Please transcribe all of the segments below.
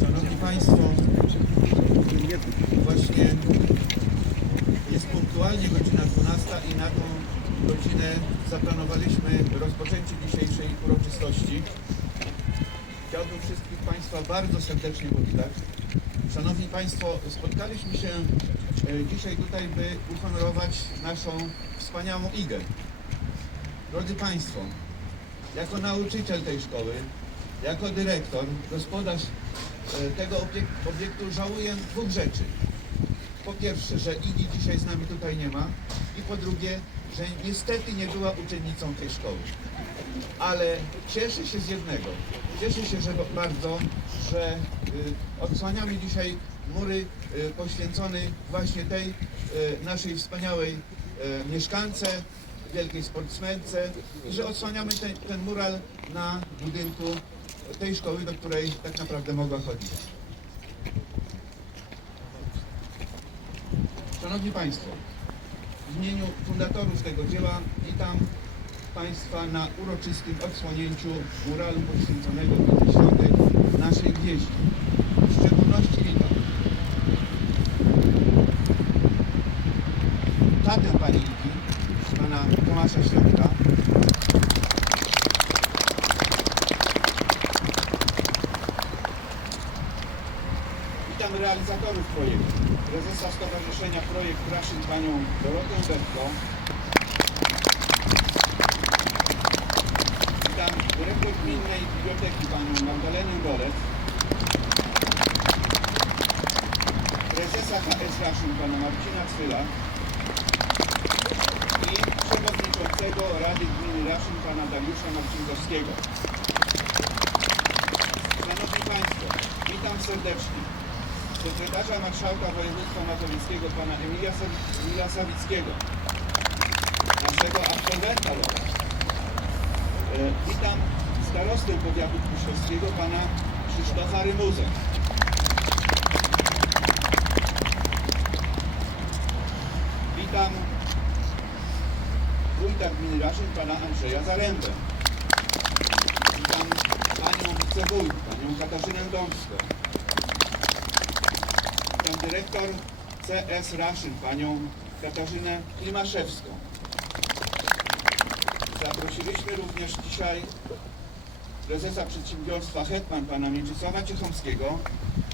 Szanowni Państwo, właśnie jest punktualnie godzina 12 i na tą godzinę zaplanowaliśmy rozpoczęcie dzisiejszej uroczystości. Chciałbym wszystkich Państwa bardzo serdecznie powitać. Szanowni Państwo, spotkaliśmy się e, dzisiaj tutaj, by uhonorować naszą wspaniałą Igę. Drodzy Państwo, jako nauczyciel tej szkoły, jako dyrektor, gospodarz e, tego obiek- obiektu żałuję dwóch rzeczy. Po pierwsze, że Igi dzisiaj z nami tutaj nie ma i po drugie, że niestety nie była uczennicą tej szkoły. Ale cieszę się z jednego. Cieszę się że bardzo, że y, odsłaniamy dzisiaj mury y, poświęcone właśnie tej naszej wspaniałej mieszkance, wielkiej sportsmence że odsłaniamy ten, ten mural na budynku tej szkoły, do której tak naprawdę mogła chodzić. Szanowni Państwo, w imieniu fundatorów tego dzieła witam Państwa na uroczystym odsłonięciu muralu poświęconego świątek naszej wieści. W szczególności witam tatę Pani Igi, Pana Tomasza Świątka, Witam realizatorów projektu, prezesa Stowarzyszenia Projekt Raszyn Panią Dorotę Betko. Witam dyrektor Gminnej Biblioteki Panią Magdalenę Golec. Prezesa KS Raszyn Pana Marcina Cwyla. I przewodniczącego Rady Gminy Raszyn Pana Dariusza Marcinkowskiego. Szanowni Państwo, witam serdecznie sekretarza marszałka województwa mazowieckiego pana Emilia, Emila Sawickiego, naszego absolwenta LOA. E, Witam starostę powiatu kruszewskiego pana Krzysztofa Rymuzę. Witam wójta gminy Raszyn pana Andrzeja Zarębę. Witam panią wicewójt, panią Katarzynę Dąbską. Pan dyrektor CS Raszyn, panią Katarzynę Klimaszewską. Zaprosiliśmy również dzisiaj prezesa przedsiębiorstwa Hetman, pana Mieczysława Ciechomskiego.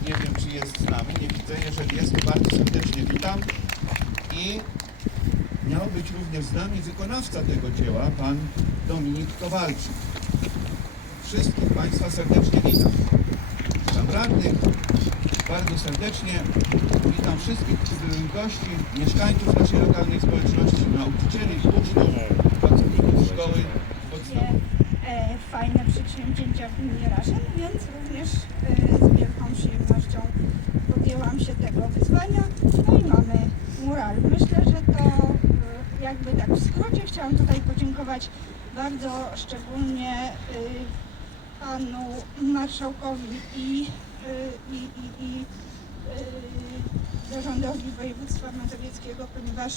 Nie wiem, czy jest z nami, nie widzę. Jeżeli jest, to bardzo serdecznie witam. I miał być również z nami wykonawca tego dzieła, pan Dominik Kowalczyk. Wszystkich Państwa serdecznie witam. Radnych, bardzo serdecznie. Witam wszystkich przybyłych gości, mieszkańców naszej lokalnej społeczności, nauczycieli, uczniów, pracowników szkoły e, fajne przedsięwzięcia w gminie Raszyn, więc również e, z wielką przyjemnością podjęłam się tego wyzwania. No i mamy mural. Myślę, że to e, jakby tak w skrócie chciałam tutaj podziękować bardzo szczególnie e, panu marszałkowi i, i, i, i e, zarządowi województwa mazowieckiego, ponieważ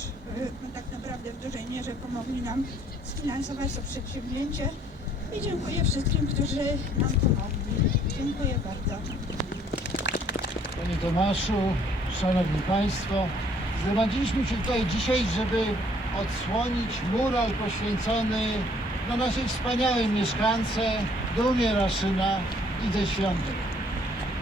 no, tak naprawdę w dużej mierze pomogli nam sfinansować to przedsięwzięcie i dziękuję wszystkim, którzy nam pomogli. Dziękuję bardzo. Panie Tomaszu, Szanowni Państwo, zgromadziliśmy się tutaj dzisiaj, żeby odsłonić mural poświęcony no, naszej wspaniałej mieszkance, dumie Raszyna i ze świątek.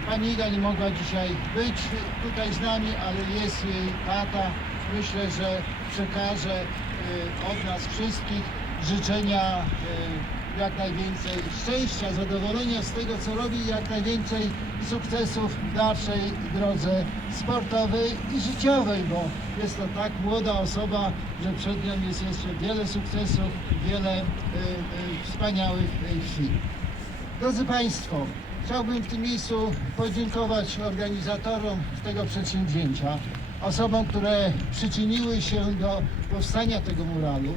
Pani Iga nie mogła dzisiaj być tutaj z nami, ale jest jej tata. Myślę, że przekaże y, od nas wszystkich życzenia y, jak najwięcej szczęścia, zadowolenia z tego, co robi jak najwięcej sukcesów w dalszej drodze sportowej i życiowej, bo jest to tak młoda osoba, że przed nią jest jeszcze wiele sukcesów, wiele y, y, wspaniałych chwil. Drodzy Państwo, chciałbym w tym miejscu podziękować organizatorom tego przedsięwzięcia, osobom, które przyczyniły się do powstania tego muralu,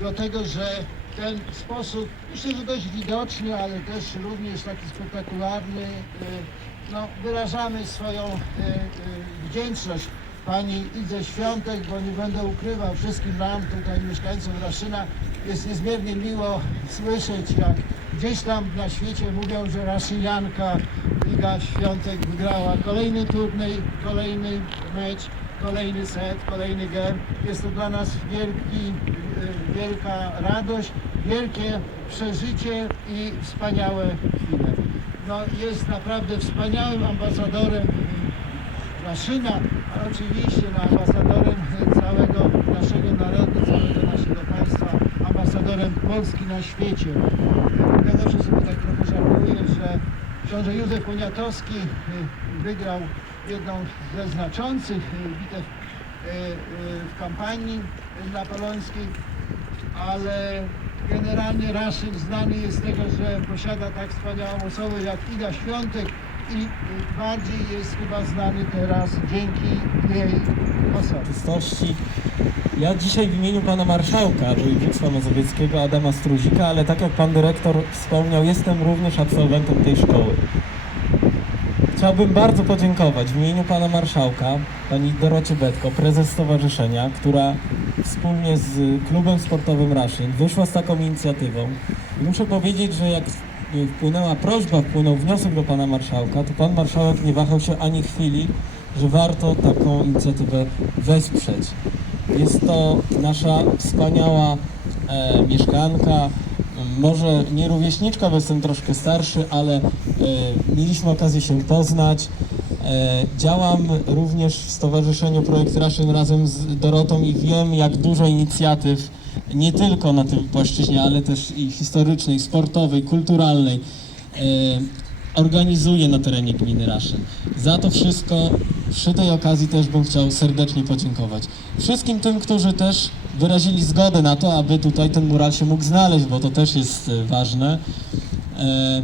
do tego, że ten sposób, myślę, że dość widoczny, ale też również taki spektakularny, y, no, wyrażamy swoją y, y, wdzięczność Pani Idze Świątek, bo nie będę ukrywał wszystkim nam, tutaj mieszkańcom Raszyna, jest niezmiernie miło słyszeć, jak gdzieś tam na świecie mówią, że Raszynianka Iga Świątek wygrała kolejny turniej, kolejny mecz, kolejny set, kolejny game. Jest to dla nas wielki, e, wielka radość, wielkie przeżycie i wspaniałe chwile. No, jest naprawdę wspaniałym ambasadorem Raszyna, oczywiście no, ambasadorem całego naszego narodu, całego naszego państwa, ambasadorem Polski na świecie. Ja zawsze sobie tak trochę żałuję, że książę Józef Poniatowski y, wygrał jedną ze znaczących y, bitew y, w kampanii napoleońskiej, ale generalnie Raszyn znany jest z tego, że posiada tak wspaniałą osobę jak Iga Świątek i bardziej jest chyba znany teraz dzięki jej osobie. Ja dzisiaj w imieniu pana marszałka województwa mazowieckiego Adama Struzika, ale tak jak pan dyrektor wspomniał, jestem również absolwentem tej szkoły. Chciałbym bardzo podziękować w imieniu pana marszałka, pani Dorocie Betko, prezes stowarzyszenia, która wspólnie z klubem sportowym Raszyn wyszła z taką inicjatywą. I muszę powiedzieć, że jak wpłynęła prośba, wpłynął wniosek do pana marszałka, to pan marszałek nie wahał się ani chwili, że warto taką inicjatywę wesprzeć. Jest to nasza wspaniała e, mieszkanka, może nie rówieśniczka, bo jestem troszkę starszy, ale e, mieliśmy okazję się poznać. E, działam również w Stowarzyszeniu Projekt Raszyn razem z Dorotą i wiem, jak dużo inicjatyw, nie tylko na tym płaszczyźnie, ale też i historycznej, sportowej, kulturalnej, e, organizuje na terenie gminy Raszyn. Za to wszystko przy tej okazji też bym chciał serdecznie podziękować. Wszystkim tym, którzy też wyrazili zgodę na to, aby tutaj ten mural się mógł znaleźć, bo to też jest e, ważne. E,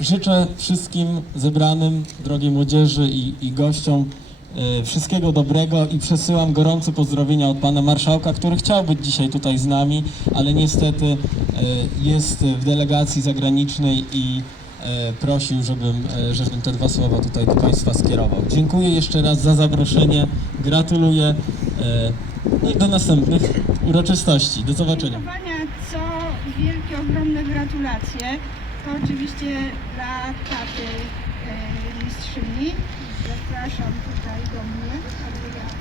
Życzę wszystkim zebranym, drogiej młodzieży i, i gościom wszystkiego dobrego i przesyłam gorące pozdrowienia od pana marszałka, który chciał być dzisiaj tutaj z nami, ale niestety e, jest w delegacji zagranicznej i e, prosił, żebym, żebym te dwa słowa tutaj do państwa skierował. Dziękuję jeszcze raz za zaproszenie, gratuluję no i do następnych uroczystości. Do zobaczenia. Co wielkie, ogromne gratulacje. To oczywiście dla taty mistrzyni. Zapraszam tutaj do mnie. aby ja-.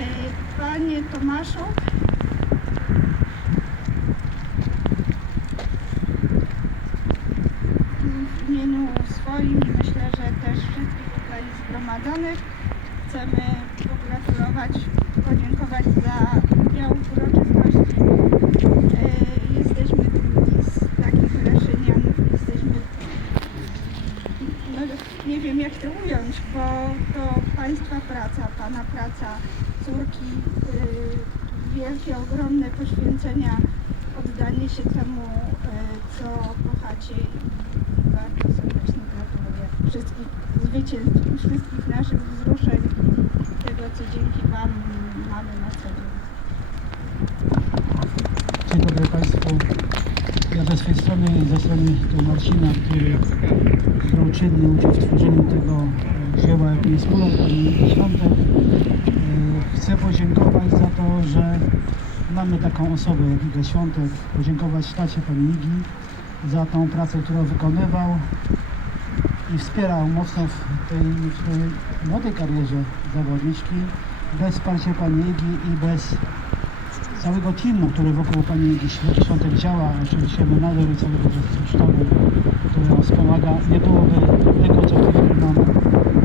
E, Panie Tomaszu, w imieniu swoim i myślę, że też wszystkich tutaj zgromadzonych chcemy pogratulować, podziękować za udział w uroczystości. E, Jesteśmy dumni z takich Raszynian, jesteśmy, no, nie wiem jak to ująć, bo to Państwa praca, Pana praca, córki, e, wielkie, ogromne poświęcenia, oddanie się temu, e, co kochacie i bardzo serdecznie gratuluję wszystkich zwycięstw wszystkich naszych wzruszeń, tego co dzięki Wam mamy na co dzień. Dobry Państwu. Ja ze swojej strony i ze strony Marcina, który brał czynny udział w tworzeniu tego jakim jest mural Pani Świątek, e, chcę podziękować za to, że mamy taką osobę jak Iga Świątek, podziękować tacie Pani Igi za tą pracę, którą wykonywał i wspierał mocno w tej swojej młodej karierze zawodniczki. Bez wsparcia Pani Igi i bez całego teamu, który wokół Pani Igi Świątek działa, oczywiście menadżer i całego sztabu, który nas pomaga, nie byłoby tego, co w tej chwili mamy.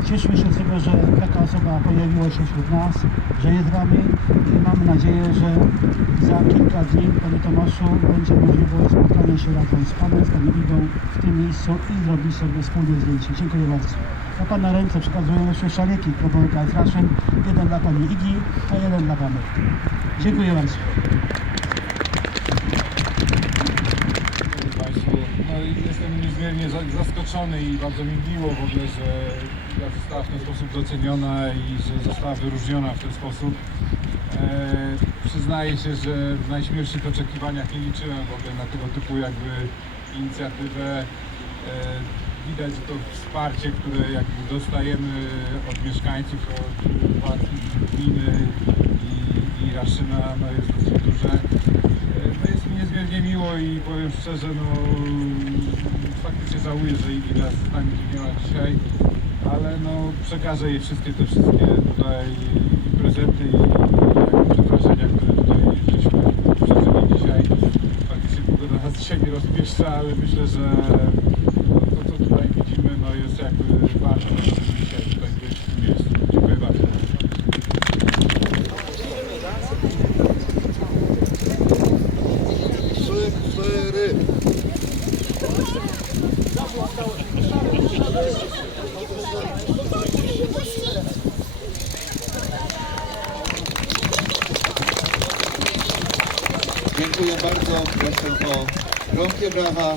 Cieszmy się z tego, że taka osoba pojawiła się wśród nas, że jest z nami i mamy nadzieję, że za kilka dni, Panie Tomaszu, będzie możliwość spotkania się razem z Panem, z Panią Igą w tym miejscu i zrobić sobie wspólne zdjęcie. Dziękuję bardzo. Na Pana ręce przekazuję nasze szaliki klubowy KS Raszyn. Jeden dla Pani Igi, a jeden dla Panów. Dziękuję bardzo. Dziękuję Państwu. No i jestem niezmiernie za- zaskoczony i bardzo mi miło w ogóle, że ja została w ten sposób doceniona i że została wyróżniona w ten sposób. E, przyznaję się, że w najśmielszych oczekiwaniach nie liczyłem w ogóle na tego typu jakby inicjatywę. E, widać to wsparcie, które jakby dostajemy od mieszkańców, od władz gminy i, i Raszyna no jest dosyć duże. No jest mi niezmiernie miło i powiem szczerze, no strasznie żałuję, że Iwina z nami tu nie ma dzisiaj, ale no przekażę jej wszystkie te wszystkie tutaj i prezenty i jakby wrażenia, które tutaj żeśmy przeżyli dzisiaj. Faktycznie pogoda nas dzisiaj nie rozpieszcza, ale myślę, że to co tutaj widzimy no jest jakby warto dzisiaj tutaj być w tym miejscu. Dziękuję bardzo. Bardzo. Proszę o gromkie brawa